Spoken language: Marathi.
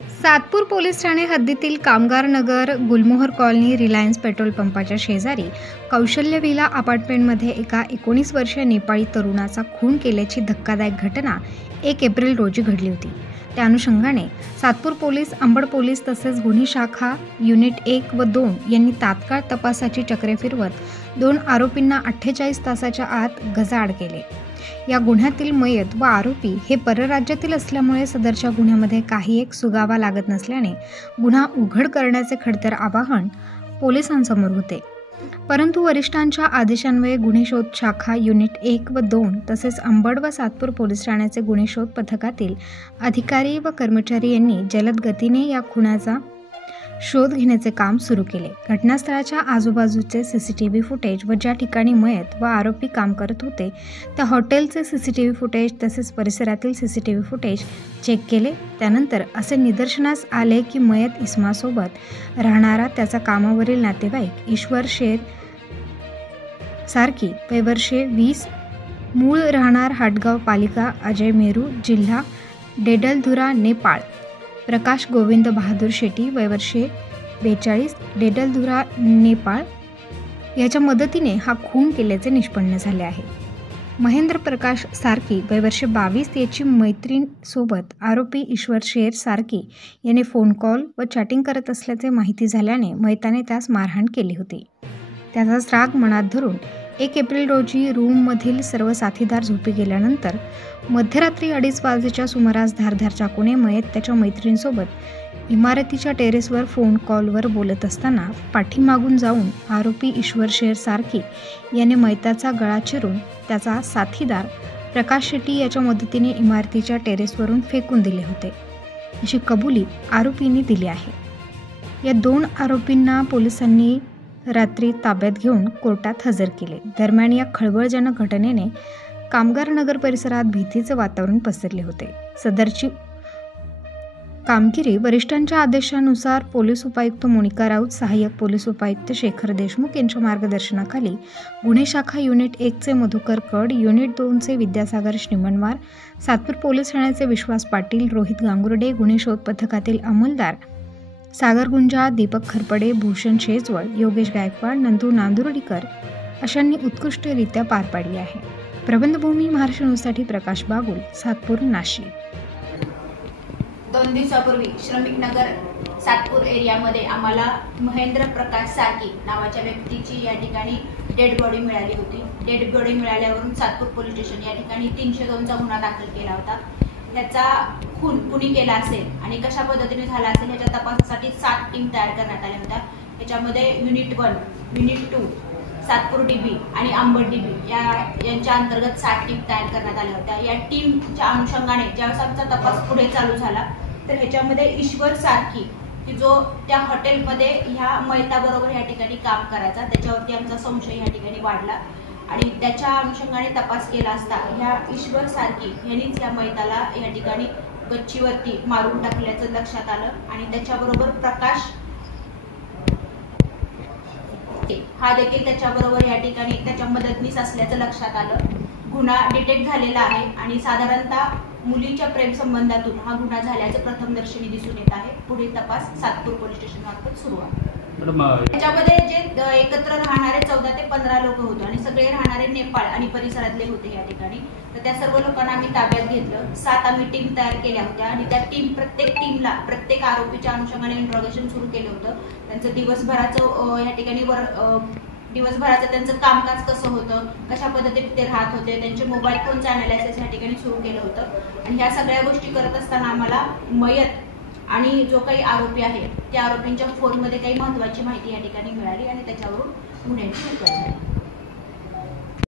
सातपूर पोलीस ठाणे हद्दीतील कामगार नगर गुलमोहर कॉलनी रिलायन्स पेट्रोल पंपाच्या शेजारी कौशल्य विला अपार्टमेंटमध्ये एका 19 वर्षीय नेपाळी तरुणाचा खून केल्याची धक्कादायक घटना 1 एप्रिल रोजी घडली होती। त्या अनुषंगाने सातपूर पोलीस, अंबड पोलीस तसेच गुन्हे शाखा युनिट 1 व 2 यांनी तात्काळ तपासाची चक्रे फिरवत 2 आरोपींना 48 तासाच्या आत गजाआड केले। या गुन्ह्यातील मयत व आरोपी हे परराज्यातील असल्यामुळे सदरच्या गुन्ह्यामध्ये काही एक सुगावा लागत नसल्याने गुन्हा उघड करण्याचे खडतर आवाहन पोलिसांसमोर होते। परंतु वरिष्ठांच्या आदेशान्वये गुन्हे शोध शाखा युनिट 1 व 2 तसेच अंबड व सातपूर पोलीस ठाण्याचे गुन्हे शोध पथकातील अधिकारी व कर्मचारी यांनी जलद गतीने या खुनाचा शोध घेण्याचे काम सुरू केले। घटनास्थळाच्या आजूबाजूचे सीसीटीव्ही फुटेज व ज्या ठिकाणी मयत व आरोपी काम करत होते त्या हॉटेलचे सीसीटीव्ही फुटेज तसेच परिसरातील सीसीटीव्ही फुटेज चेक केले। त्यानंतर असे निदर्शनास आले की मयत इसमासोबत राहणारा त्याचा कामावरील नातेवाईक ईश्वर शेर सारकी वय वर्षे 20, मूळ राहणार हाटगाव पालिका अजय मेरू जिल्हा डेडलधुरा नेपाळ, प्रकाश गोविंद बहादूर शेट्टी वय वर्षे 42, डेडलधुरा नेपाळ याच्या मदतीने हा खून केल्याचे निष्पन्न झाले आहे। महेंद्र प्रकाश सारकी वय वर्षे 22 याची मैत्रीणसोबत आरोपी ईश्वर शेर सारकी याने फोन कॉल व चॅटिंग करत असल्याचे माहिती झाल्याने मयताने त्यास मारहाण केली होती। त्याचाच राग मनात धरून 1 एप्रिल रोजी रूममधील सर्व साथीदार झोपी गेल्यानंतर मध्यरात्री 2:30 वाजेच्या सुमारास धारधार चाकूने मयत त्याच्या मैत्रिणीसोबत इमारतीच्या टेरेसवर फोन कॉलवर बोलत असताना पाठीमागून जाऊन आरोपी ईश्वर शेर सारकी याने मयताचा गळा चिरून त्याचा साथीदार प्रकाश शेट्टी याच्या मदतीने इमारतीच्या टेरेसवरून फेकून दिले होते, अशी कबुली आरोपींनी दिली आहे। या 2 आरोपींना पोलिसांनी रात्री ताब्यात घेऊन कोर्टात हजर केले। दरम्यान या खळबळजनक घटनेने कामगार नगर परिसरात भीतीचे वातावरण पसरले होते। सदरची कामगिरी वरिष्ठांच्या आदेशानुसार पोलीस उपायुक्त मोनिका राऊत, सहाय्यक पोलीस उपायुक्त शेखर देशमुख यांच्या मार्गदर्शनाखाली गुन्हे शाखा युनिट 1 चे मधुकर कड, युनिट 2 चे विद्यासागर श्रीमनवार, सातपूर पोलीस ठाण्याचे विश्वास पाटील, रोहित गांगुर्डे, गुन्हे शोध पथकातील अंमलदार सागर गुंजा, दीपक खरपडे, भूषण शेजवळ, योगेश गायकवाड, नंदू नांदुर्डीकर अशांनी उत्कृष्टरित्या पार पाडली आहे। प्रबंधभूमी महाराष्ट्र न्यूजसाठी प्रकाश बागुल, सातपूर, नाशिक। 2 दिवसापूर्वी श्रमिक नगर सातपूर एरियामध्ये आम्हाला महेंद्र प्रकाश सारकी नावाच्या व्यक्तीची या ठिकाणी डेड बॉडी मिळाली होती। डेड बॉडी मिळाल्यावरून सातपूर पोलीस स्टेशन या ठिकाणी 302 चा गुन्हा दाखल केला होता। त्याचा खून कुणी केला असेल आणि कशा पद्धतीने झाला असेल याच्या तपासासाठी 7 टीम तयार करण्यात आल्या होत्या। याच्यामध्ये युनिट 1, युनिट 2, सातपूर डीबी आणि अंबड डीबी यांच्या अंतर्गत 7 टीम तयार करण्यात आल्या होत्या। या टीमच्या अनुषंगाने ज्यावेळेस आमचा तपास पुढे चालू झाला तर ह्याच्यामध्ये ईश्वर सारकी की जो त्या हॉटेलमध्ये ह्या मयताबरोबर या ठिकाणी काम करायचा, त्याच्यावरती आमचा संशय या ठिकाणी वाढला आणि त्याच्या अनुषंगाने तपास केला असता ह्या ईश्वर सारकी यांनीच या मयताला या ठिकाणी गच्चीवरती मारून टाकल्याचं लक्षात आलं आणि त्याच्याबरोबर प्रकाश हा देखील त्याच्याबरोबर या ठिकाणी त्याच्या मदतनीस असल्याचं लक्षात आलं। गुन्हा डिटेक्ट झालेला आहे आणि साधारणतः मुलीच्या प्रेम संबंधातून हा गुन्हा झाल्याचं प्रथमदर्शनी दिसून येत आहे। पुढील तपास सातपूर पोलीस स्टेशन मार्फत सुरू आहे। त्याच्यामध्ये जे एकत्र राहणारे 14 ते 15 लोक होते आणि सगळे राहणारे नेपाळ आणि परिसरातले होते या ठिकाणी। तर त्या सर्व लोकांना आम्ही ताब्यात घेतलं। 7 आम्ही टीम तयार केल्या होत्या आणि त्या प्रत्येक टीमला प्रत्येक आरोपीच्या अनुषंगाने इंट्रोगेशन सुरू केलं होतं। त्यांचं दिवसभराचं या ठिकाणी दिवसभराचं त्यांचं कामकाज कसं होतं, कशा पद्धतीने ते राहत होते, त्यांचे मोबाईल फोनचं अनालिसिस या ठिकाणी सुरू केलं होतं आणि ह्या सगळ्या गोष्टी करत असताना आम्हाला मयत आणि जो काही आरोपी आहे त्या आरोपींच्या फोनमध्ये काही महत्त्वाची माहिती या ठिकाणी मिळाली आणि त्याच्यावरून गुन्ह्याची उकल झाली।